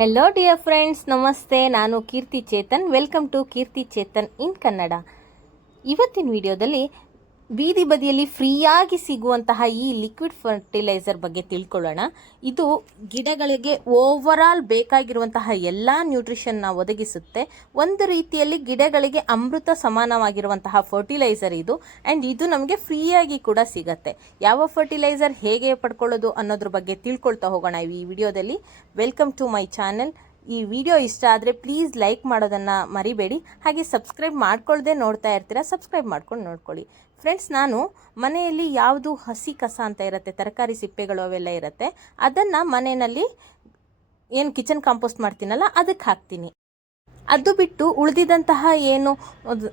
Hello dear friends ನಮಸ್ತೆ. ನಾನು Keerthi Chetan. Welcome to Keerthi Chetan in Kannada. ಇವತ್ತಿನ ವಿಡಿಯೋದಲ್ಲಿ ಬೀದಿ ಬದಿಯಲ್ಲಿ ಫ್ರೀಯಾಗಿ ಸಿಗುವಂತಹ ಈ ಲಿಕ್ವಿಡ್ ಫರ್ಟಿಲೈಸರ್ ಬಗ್ಗೆ ತಿಳ್ಕೊಳ್ಳೋಣ. ಇದು ಗಿಡಗಳಿಗೆ ಓವರ್ ಆಲ್ ಬೇಕಾಗಿರುವಂತಹ ಎಲ್ಲ ನ್ಯೂಟ್ರಿಷನ್ನ ಒದಗಿಸುತ್ತೆ. ಒಂದು ರೀತಿಯಲ್ಲಿ ಗಿಡಗಳಿಗೆ ಅಮೃತ ಸಮಾನವಾಗಿರುವಂತಹ ಫರ್ಟಿಲೈಸರ್ ಇದು. ಆ್ಯಂಡ್ ಇದು ನಮಗೆ ಫ್ರೀಯಾಗಿ ಕೂಡ ಸಿಗತ್ತೆ. ಯಾವ ಫರ್ಟಿಲೈಸರ್ ಹೇಗೆ ಪಡ್ಕೊಳ್ಳೋದು ಅನ್ನೋದ್ರ ಬಗ್ಗೆ ತಿಳ್ಕೊಳ್ತಾ ಹೋಗೋಣ ಈ ವಿಡಿಯೋದಲ್ಲಿ. ವೆಲ್ಕಮ್ ಟು ಮೈ ಚಾನೆಲ್ ಈ ವಿಡಿಯೋ ಇಷ್ಟ ಆದರೆ ಪ್ಲೀಸ್ ಲೈಕ್ ಮಾಡೋದನ್ನು ಮರಿಬೇಡಿ. ಹಾಗೆ ಸಬ್ಸ್ಕ್ರೈಬ್ ಮಾಡ್ಕೊಳ್ಳದೆ ನೋಡ್ತಾ ಇರ್ತೀರಾ ಸಬ್ಸ್ಕ್ರೈಬ್ ಮಾಡ್ಕೊಂಡು ನೋಡ್ಕೊಳ್ಳಿ. ಫ್ರೆಂಡ್ಸ್ ನಾನು ಮನೆಯಲ್ಲಿ ಯಾವುದು ಹಸಿ ಕಸ ಅಂತ ಇರುತ್ತೆ, ತರಕಾರಿ ಸಿಪ್ಪೆಗಳು ಅವೆಲ್ಲ ಇರುತ್ತೆ, ಅದನ್ನು ಮನೆಯಲ್ಲಿ ಏನು ಕಿಚನ್ ಕಾಂಪೋಸ್ಟ್ ಮಾಡ್ತೀನಲ್ಲ, ಅದಕ್ಕೆ ಹಾಕ್ತೀನಿ. ಅದು ಬಿಟ್ಟು ಉಳಿದಿದಂತಹ ಏನು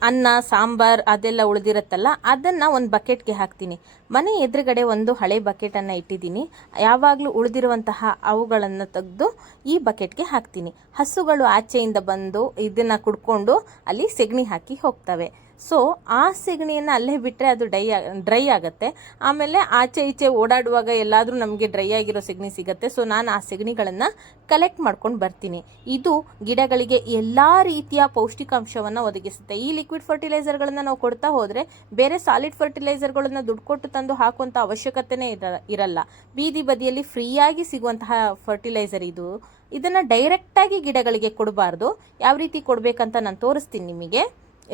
ಅನ್ನ, ಸಾಂಬಾರ್ ಅದೆಲ್ಲ ಉಳಿದಿರುತ್ತಲ್ಲ, ಅದನ್ನು ಒಂದು ಬಕೆಟ್ಗೆ ಹಾಕ್ತೀನಿ. ಮನೆ ಎದುರುಗಡೆ ಒಂದು ಹಳೆ ಬಕೆಟನ್ನು ಇಟ್ಟಿದ್ದೀನಿ. ಯಾವಾಗಲೂ ಉಳಿದಿರುವಂತಹ ಅವುಗಳನ್ನು ತೆಗೆದು ಈ ಬಕೆಟ್ಗೆ ಹಾಕ್ತೀನಿ. ಹಸುಗಳು ಆಚೆಯಿಂದ ಬಂದು ಇದನ್ನು ಕುಡ್ಕೊಂಡು ಅಲ್ಲಿ ಸೆಗಣಿ ಹಾಕಿ ಹೋಗ್ತವೆ. ಸೊ ಆ ಸೆಗಣಿಯನ್ನು ಅಲ್ಲೇ ಬಿಟ್ಟರೆ ಅದು ಡೈ ಡ್ರೈ ಆಗುತ್ತೆ. ಆಮೇಲೆ ಆಚೆ ಈಚೆ ಓಡಾಡುವಾಗ ಎಲ್ಲಾದರೂ ನಮಗೆ ಡ್ರೈ ಆಗಿರೋ ಸೆಗಣಿ ಸಿಗುತ್ತೆ. ಸೊ ನಾನು ಆ ಸೆಗಣಿಗಳನ್ನು ಕಲೆಕ್ಟ್ ಮಾಡ್ಕೊಂಡು ಬರ್ತೀನಿ. ಇದು ಗಿಡಗಳಿಗೆ ಎಲ್ಲ ರೀತಿಯ ಪೌಷ್ಟಿಕಾಂಶವನ್ನು ಒದಗಿಸುತ್ತೆ. ಈ ಲಿಕ್ವಿಡ್ ಫರ್ಟಿಲೈಸರ್ಗಳನ್ನು ನಾವು ಕೊಡ್ತಾ ಹೋದರೆ ಬೇರೆ ಸಾಲಿಡ್ ಫರ್ಟಿಲೈಸರ್ಗಳನ್ನು ದುಡ್ಡು ಕೊಟ್ಟು ತಂದು ಹಾಕುವಂಥ ಅವಶ್ಯಕತೆನೇ ಇರ, ಇರಲ್ಲ. ಬೀದಿ ಬದಿಯಲ್ಲಿ ಫ್ರೀಯಾಗಿ ಸಿಗುವಂತಹ ಫರ್ಟಿಲೈಸರ್ ಇದು. ಇದನ್ನು ಡೈರೆಕ್ಟಾಗಿ ಗಿಡಗಳಿಗೆ ಕೊಡಬಾರ್ದು. ಯಾವ ರೀತಿ ಕೊಡಬೇಕಂತ ನಾನು ತೋರಿಸ್ತೀನಿ ನಿಮಗೆ.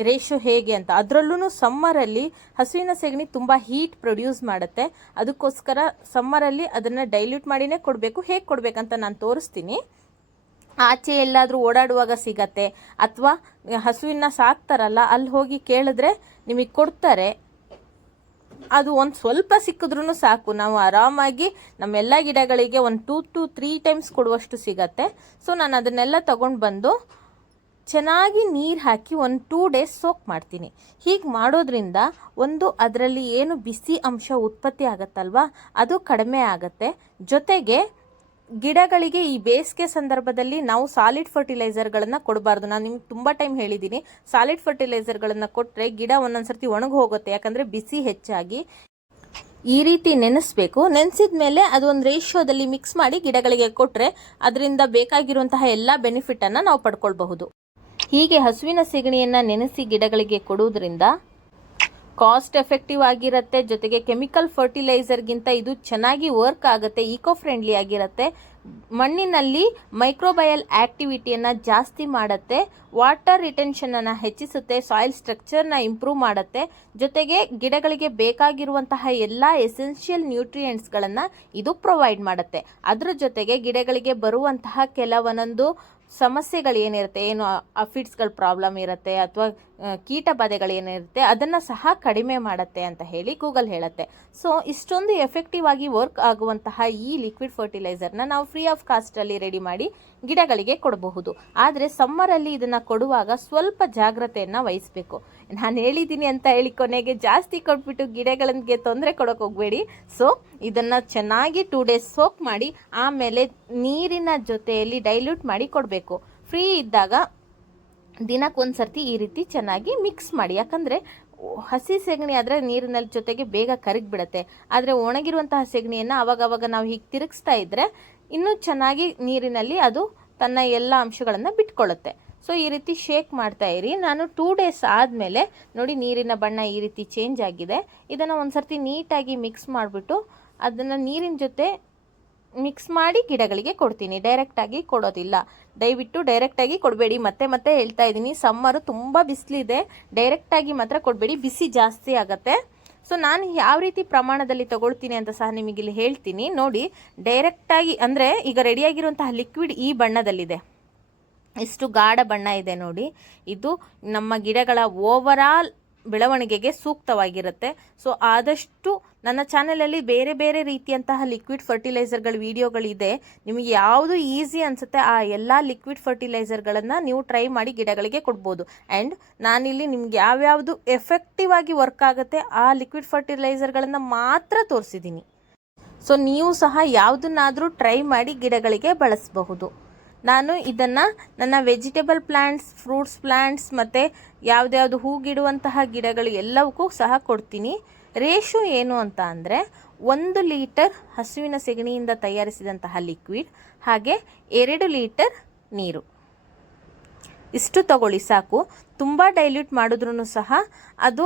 ರೇಷು ಹೇಗೆ ಅಂತ. ಅದರಲ್ಲೂ ಸಮ್ಮರಲ್ಲಿ ಹಸುವಿನ ಸೆಗಣಿ ತುಂಬ ಹೀಟ್ ಪ್ರೊಡ್ಯೂಸ್ ಮಾಡುತ್ತೆ. ಅದಕ್ಕೋಸ್ಕರ ಸಮ್ಮರಲ್ಲಿ ಅದನ್ನು ಡೈಲ್ಯೂಟ್ ಮಾಡಿನೇ ಕೊಡಬೇಕು, ಹೇಗೆ ಕೊಡಬೇಕಂತ ನಾನು ತೋರಿಸ್ತೀನಿ. ಆಚೆ ಎಲ್ಲಾದರೂ ಓಡಾಡುವಾಗ ಸಿಗತ್ತೆ. ಅಥವಾ ಹಸುವಿನ ಸಾಕ್ತಾರಲ್ಲ ಅಲ್ಲಿ ಹೋಗಿ ಕೇಳಿದ್ರೆ ನಿಮಗೆ ಕೊಡ್ತಾರೆ. ಅದು ಒಂದು ಸ್ವಲ್ಪ ಸಿಕ್ಕಿದ್ರೂ ಸಾಕು. ನಾವು ಆರಾಮಾಗಿ ನಮ್ಮೆಲ್ಲ ಗಿಡಗಳಿಗೆ ಒಂದು ಟೂ ಟು ತ್ರೀ ಟೈಮ್ಸ್ ಕೊಡುವಷ್ಟು ಸಿಗತ್ತೆ. ಸೊ ನಾನು ಅದನ್ನೆಲ್ಲ ತಗೊಂಡು ಬಂದು ಚೆನ್ನಾಗಿ ನೀರು ಹಾಕಿ ಒಂದು ಟೂ ಡೇಸ್ ಸೋಕ್ ಮಾಡ್ತೀನಿ. ಹೀಗೆ ಮಾಡೋದ್ರಿಂದ ಒಂದು ಅದರಲ್ಲಿ ಏನು ಬಿಸಿ ಅಂಶ ಉತ್ಪತ್ತಿ ಆಗುತ್ತಲ್ವ, ಅದು ಕಡಿಮೆ ಆಗುತ್ತೆ. ಜೊತೆಗೆ ಗಿಡಗಳಿಗೆ ಈ ಬೇಸಿಗೆ ಸಂದರ್ಭದಲ್ಲಿ ನಾವು ಸಾಲಿಡ್ ಫರ್ಟಿಲೈಸರ್ಗಳನ್ನು ಕೊಡಬಾರ್ದು. ನಾನು ನಿಮ್ಗೆ ತುಂಬ ಟೈಮ್ ಹೇಳಿದ್ದೀನಿ ಸಾಲಿಡ್ ಫರ್ಟಿಲೈಸರ್ಗಳನ್ನು ಕೊಟ್ಟರೆ ಗಿಡ ಒಂದೊಂದ್ಸರ್ತಿ ಒಣಗಿ ಹೋಗುತ್ತೆ, ಯಾಕಂದರೆ ಬಿಸಿ ಹೆಚ್ಚಾಗಿ. ಈ ರೀತಿ ನೆನೆಸ್ಬೇಕು. ನೆನೆಸಿದ ಮೇಲೆ ಅದೊಂದು ರೇಷಿಯೋದಲ್ಲಿ ಮಿಕ್ಸ್ ಮಾಡಿ ಗಿಡಗಳಿಗೆ ಕೊಟ್ಟರೆ ಅದರಿಂದ ಬೇಕಾಗಿರುವಂತಹ ಎಲ್ಲ ಬೆನಿಫಿಟನ್ನು ನಾವು ಪಡ್ಕೊಳ್ಬಹುದು. ಹೀಗೆ ಹಸುವಿನ ಸೆಗಣಿಯನ್ನು ನೆನೆಸಿ ಗಿಡಗಳಿಗೆ ಕೊಡುವುದರಿಂದ ಕಾಸ್ಟ್ ಎಫೆಕ್ಟಿವ್ ಆಗಿರುತ್ತೆ. ಜೊತೆಗೆ ಕೆಮಿಕಲ್ ಫರ್ಟಿಲೈಸರ್ಗಿಂತ ಇದು ಚೆನ್ನಾಗಿ ವರ್ಕ್ ಆಗುತ್ತೆ ಈಕೋ ಫ್ರೆಂಡ್ಲಿ ಆಗಿರುತ್ತೆ. ಮಣ್ಣಿನಲ್ಲಿ ಮೈಕ್ರೋಬಯಲ್ ಆ್ಯಕ್ಟಿವಿಟಿಯನ್ನು ಜಾಸ್ತಿ ಮಾಡುತ್ತೆ. ವಾಟರ್ ರಿಟೆನ್ಷನನ್ನು ಹೆಚ್ಚಿಸುತ್ತೆ ಸಾಯಿಲ್ ಸ್ಟ್ರಕ್ಚರ್ನ ಇಂಪ್ರೂವ್ ಮಾಡುತ್ತೆ. ಜೊತೆಗೆ ಗಿಡಗಳಿಗೆ ಬೇಕಾಗಿರುವಂತಹ ಎಲ್ಲ ಎಸೆನ್ಷಿಯಲ್ ನ್ಯೂಟ್ರಿಯೆಂಟ್ಸ್ಗಳನ್ನು ಇದು ಪ್ರೊವೈಡ್ ಮಾಡುತ್ತೆ. ಅದರ ಜೊತೆಗೆ ಗಿಡಗಳಿಗೆ ಬರುವಂತಹ ಕೆಲವೊಂದೊಂದು ಸಮಸ್ಯೆಗಳು ಏನಿರುತ್ತೆ ಏನು ಅಫಿಡ್ಸ್ಗಳ ಪ್ರಾಬ್ಲಮ್ ಇರುತ್ತೆ ಅಥವಾ ಕೀಟ ಬಾಧೆಗಳೇನಿರುತ್ತೆ ಅದನ್ನು ಸಹ ಕಡಿಮೆ ಮಾಡುತ್ತೆ ಅಂತ ಹೇಳಿ ಗೂಗಲ್ ಹೇಳುತ್ತೆ. ಸೊ, ಇಷ್ಟೊಂದು ಎಫೆಕ್ಟಿವ್ ಆಗಿ ವರ್ಕ್ ಆಗುವಂತಹ ಈ ಲಿಕ್ವಿಡ್ ಫರ್ಟಿಲೈಸರ್ನ ನಾವು ಫ್ರೀ ಆಫ್ ಕಾಸ್ಟಲ್ಲಿ ರೆಡಿ ಮಾಡಿ ಗಿಡಗಳಿಗೆ ಕೊಡಬಹುದು. ಆದರೆ ಸಮ್ಮರಲ್ಲಿ ಇದನ್ನು ಕೊಡುವಾಗ ಸ್ವಲ್ಪ ಜಾಗ್ರತೆಯನ್ನು ವಹಿಸಬೇಕು. ನಾನು ಹೇಳಿದ್ದೀನಿ ಅಂತ ಹೇಳಿ ಕೊನೆಗೆ ಜಾಸ್ತಿ ಕೊಟ್ಬಿಟ್ಟು ಗಿಡಗಳಿಗೆ ತೊಂದರೆ ಕೊಡೋಕೆ ಹೋಗಬೇಡಿ. ಸೊ ಇದನ್ನು ಚೆನ್ನಾಗಿ ಟೂ ಡೇಸ್ ಸೋಕ್ ಮಾಡಿ, ಆಮೇಲೆ ನೀರಿನ ಜೊತೆಯಲ್ಲಿ ಡೈಲ್ಯೂಟ್ ಮಾಡಿ ಕೊಡಬೇಕು. ಫ್ರೀ ಇದ್ದಾಗ ದಿನಕ್ಕೆ ಒಂದು ಸರ್ತಿ ಈ ರೀತಿ ಚೆನ್ನಾಗಿ ಮಿಕ್ಸ್ ಮಾಡಿ. ಯಾಕಂದರೆ ಹಸಿ ಸೆಗಣಿ ಆದರೆ ನೀರಿನಲ್ಲಿ ಜೊತೆಗೆ ಬೇಗ ಕರಗಿಬಿಡುತ್ತೆ. ಆದರೆ ಒಣಗಿರುವಂತಹ ಸೆಗಣಿಯನ್ನು ಅವಾಗವಾಗ ಅವಾಗ ನಾವು ಹೀಗೆ ತಿರುಗಿಸ್ತಾ ಇದ್ದರೆ ಇನ್ನೂ ಚೆನ್ನಾಗಿ ನೀರಿನಲ್ಲಿ ಅದು ತನ್ನ ಎಲ್ಲ ಅಂಶಗಳನ್ನು ಬಿಟ್ಕೊಳ್ಳುತ್ತೆ ಸೊ ಈ ರೀತಿ ಶೇಕ್ ಮಾಡ್ತಾ ಇರಿ. ನಾನು ಟೂ ಡೇಸ್ ಆದಮೇಲೆ ನೋಡಿ ನೀರಿನ ಬಣ್ಣ ಈ ರೀತಿ ಚೇಂಜ್ ಆಗಿದೆ. ಇದನ್ನು ಒಂದು ಸರ್ತಿ ನೀಟಾಗಿ ಮಿಕ್ಸ್ ಮಾಡಿಬಿಟ್ಟು ಅದನ್ನು ನೀರಿನ ಜೊತೆ ಮಿಕ್ಸ್ ಮಾಡಿ ಗಿಡಗಳಿಗೆ ಕೊಡ್ತೀನಿ. ಡೈರೆಕ್ಟಾಗಿ ಕೊಡೋದಿಲ್ಲ. ದಯವಿಟ್ಟು ಡೈರೆಕ್ಟಾಗಿ ಕೊಡಬೇಡಿ. ಮತ್ತೆ ಮತ್ತೆ ಹೇಳ್ತಾ ಇದ್ದೀನಿ. ಸಮ್ಮರು ತುಂಬ ಬಿಸಿಲಿದೆ. ಡೈರೆಕ್ಟಾಗಿ ಮಾತ್ರ ಕೊಡಬೇಡಿ. ಬಿಸಿ ಜಾಸ್ತಿ ಆಗುತ್ತೆ. ಸೊ ನಾನು ಯಾವ ರೀತಿ ಪ್ರಮಾಣದಲ್ಲಿ ತಗೊಳ್ತೀನಿ ಅಂತ ಸಹ ನಿಮಗೆ ಇಲ್ಲಿ ಹೇಳ್ತೀನಿ. ನೋಡಿ ಡೈರೆಕ್ಟಾಗಿ ಅಂದರೆ ಈಗ ರೆಡಿಯಾಗಿರುವಂತಹ ಲಿಕ್ವಿಡ್ ಈ ಬಣ್ಣದಲ್ಲಿದೆ. ಇಷ್ಟು ಗಾಢ ಬಣ್ಣ ಇದೆ ನೋಡಿ. ಇದು ನಮ್ಮ ಗಿಡಗಳ ಓವರಾಲ್ ಬೆಳವಣಿಗೆಗೆ ಸೂಕ್ತವಾಗಿರುತ್ತೆ. ಸೊ ಆದಷ್ಟು ನನ್ನ ಚಾನಲಲ್ಲಿ ಬೇರೆ ಬೇರೆ ರೀತಿಯಂತಹ ಲಿಕ್ವಿಡ್ ಫರ್ಟಿಲೈಸರ್ಗಳ ವಿಡಿಯೋಗಳಿದೆ ನಿಮಗೆ ಯಾವುದು ಈಸಿ ಅನಿಸುತ್ತೆ ಆ ಎಲ್ಲ ಲಿಕ್ವಿಡ್ ಫರ್ಟಿಲೈಸರ್ಗಳನ್ನು ನೀವು ಟ್ರೈ ಮಾಡಿ ಗಿಡಗಳಿಗೆ ಕೊಡ್ಬೋದು. ಆ್ಯಂಡ್ ನಾನಿಲ್ಲಿ ನಿಮ್ಗೆ ಯಾವ್ಯಾವುದು ಎಫೆಕ್ಟಿವ್ ಆಗಿ ವರ್ಕ್ ಆಗುತ್ತೆ ಆ ಲಿಕ್ವಿಡ್ ಫರ್ಟಿಲೈಸರ್ಗಳನ್ನು ಮಾತ್ರ ತೋರಿಸಿದ್ದೀನಿ ಸೊ ನೀವು ಸಹ ಯಾವುದನ್ನಾದರೂ ಟ್ರೈ ಮಾಡಿ ಗಿಡಗಳಿಗೆ ಬಳಸಬಹುದು. ನಾನು ಇದನ್ನು ನನ್ನ ವೆಜಿಟೇಬಲ್ ಪ್ಲ್ಯಾಂಟ್ಸ್ ಫ್ರೂಟ್ಸ್ ಪ್ಲ್ಯಾಂಟ್ಸ್ ಮತ್ತು ಯಾವುದ್ಯಾವುದು ಹೂಗಿಡುವಂತಹ ಗಿಡಗಳು ಎಲ್ಲವಕ್ಕೂ ಸಹ ಕೊಡ್ತೀನಿ. ರೇಷು ಏನು ಅಂತ ಅಂದರೆ ಒಂದು ಲೀಟರ್ ಹಸುವಿನ ಸೆಗಣಿಯಿಂದ ತಯಾರಿಸಿದಂತಹ ಲಿಕ್ವಿಡ್ ಹಾಗೆ ಎರಡು ಲೀಟರ್ ನೀರು. ಇಷ್ಟು ತಗೊಳ್ಳಿ, ಸಾಕು. ತುಂಬ ಡೈಲ್ಯೂಟ್ ಮಾಡಿದ್ರೂ ಸಹ ಅದು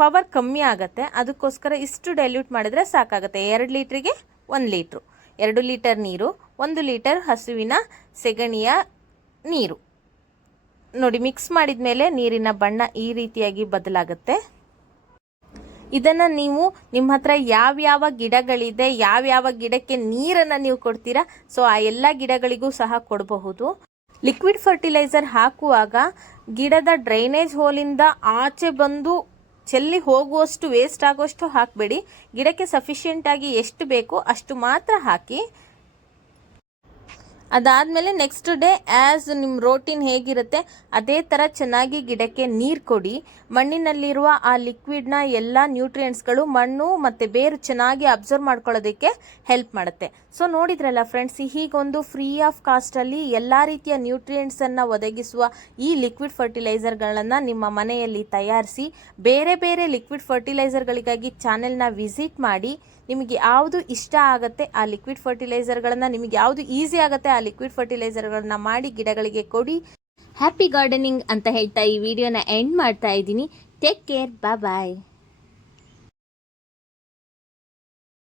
ಪವರ್ ಕಮ್ಮಿ ಆಗುತ್ತೆ. ಅದಕ್ಕೋಸ್ಕರ ಇಷ್ಟು ಡೈಲ್ಯೂಟ್ ಮಾಡಿದರೆ ಸಾಕಾಗುತ್ತೆ. ಎರಡು ಲೀಟ್ರಿಗೆ ಒಂದು ಲೀಟ್ರು. ಎರಡು ಲೀಟರ್ ನೀರು. ಒಂದು ಲೀಟರ್ ಹಸುವಿನ ಸೆಗಣಿಯ ನೀರು. ನೋಡಿ ಮಿಕ್ಸ್ ಮಾಡಿದ ಮೇಲೆ ನೀರಿನ ಬಣ್ಣ ಈ ರೀತಿಯಾಗಿ ಬದಲಾಗುತ್ತೆ. ಇದನ್ನು ನೀವು ನಿಮ್ಮ ಹತ್ರ ಯಾವ್ಯಾವ ಗಿಡಗಳಿದೆ, ಯಾವ್ಯಾವ ಗಿಡಕ್ಕೆ ನೀರನ್ನು ನೀವು ಕೊಡ್ತೀರಾ, ಸೊ ಆ ಎಲ್ಲ ಗಿಡಗಳಿಗೂ ಸಹ ಕೊಡಬಹುದು. ಲಿಕ್ವಿಡ್ ಫರ್ಟಿಲೈಸರ್ ಹಾಕುವಾಗ ಗಿಡದ ಡ್ರೈನೇಜ್ ಹೋಲಿಂದ ಆಚೆ ಬಂದು ಚೆಲ್ಲಿ ಹೋಗುವಷ್ಟು ವೇಸ್ಟ್ ಆಗುವಷ್ಟು ಹಾಕಬೇಡಿ. ಗಿಡಕ್ಕೆ ಸಫಿಷಿಯೆಂಟ್ ಆಗಿ ಎಷ್ಟು ಬೇಕೋ ಅಷ್ಟು ಮಾತ್ರ ಹಾಕಿ. ಅದಾದಮೇಲೆ ನೆಕ್ಸ್ಟ್ ಡೇ ಆ್ಯಸ್ ನಿಮ್ಮ ರೋಟೀನ್ ಹೇಗಿರುತ್ತೆ, ಅದೇ ಥರ ಚೆನ್ನಾಗಿ ಗಿಡಕ್ಕೆ ನೀರು ಕೊಡಿ. ಮಣ್ಣಿನಲ್ಲಿರುವ ಆ ಲಿಕ್ವಿಡ್ನ ಎಲ್ಲ ನ್ಯೂಟ್ರಿಯೆಂಟ್ಸ್ಗಳು ಮಣ್ಣು ಮತ್ತು ಬೇರು ಚೆನ್ನಾಗಿ ಅಬ್ಸರ್ವ್ ಮಾಡ್ಕೊಳ್ಳೋದಕ್ಕೆ ಹೆಲ್ಪ್ ಮಾಡುತ್ತೆ. ಸೊ ನೋಡಿದ್ರಲ್ಲ ಫ್ರೆಂಡ್ಸ್ ಹೀಗೊಂದು ಫ್ರೀ ಆಫ್ ಕಾಸ್ಟಲ್ಲಿ ಎಲ್ಲ ರೀತಿಯ ನ್ಯೂಟ್ರಿಯೆಂಟ್ಸನ್ನು ಒದಗಿಸುವ ಈ ಲಿಕ್ವಿಡ್ ಫರ್ಟಿಲೈಸರ್ಗಳನ್ನು ನಿಮ್ಮ ಮನೆಯಲ್ಲಿ ತಯಾರಿಸಿ, ಬೇರೆ ಬೇರೆ ಲಿಕ್ವಿಡ್ ಫರ್ಟಿಲೈಸರ್ಗಳಿಗಾಗಿ ಚಾನೆಲ್ನ ವಿಸಿಟ್ ಮಾಡಿ. ನಿಮಗೆ ಯಾವುದು ಇಷ್ಟ ಆಗುತ್ತೆ ಆ ಲಿಕ್ವಿಡ್ ಫರ್ಟಿಲೈಸರ್ಗಳನ್ನು ನಿಮಗೆ ಯಾವುದು ಈಸಿ ಆಗುತ್ತೆ ಆ ಲಿಕ್ವಿಡ್ ಫರ್ಟಿಲೈಸರ್ಗಳನ್ನು ಮಾಡಿ ಗಿಡಗಳಿಗೆ ಕೊಡಿ. ಹ್ಯಾಪಿ ಗಾರ್ಡನಿಂಗ್ ಅಂತ ಹೇಳ್ತಾ ಈ ವಿಡಿಯೋನ ಎಂಡ್ ಮಾಡ್ತಾ ಇದ್ದೀನಿ. ಟೇಕ್ ಕೇರ್ ಬಾಯ್ ಬಾಯ್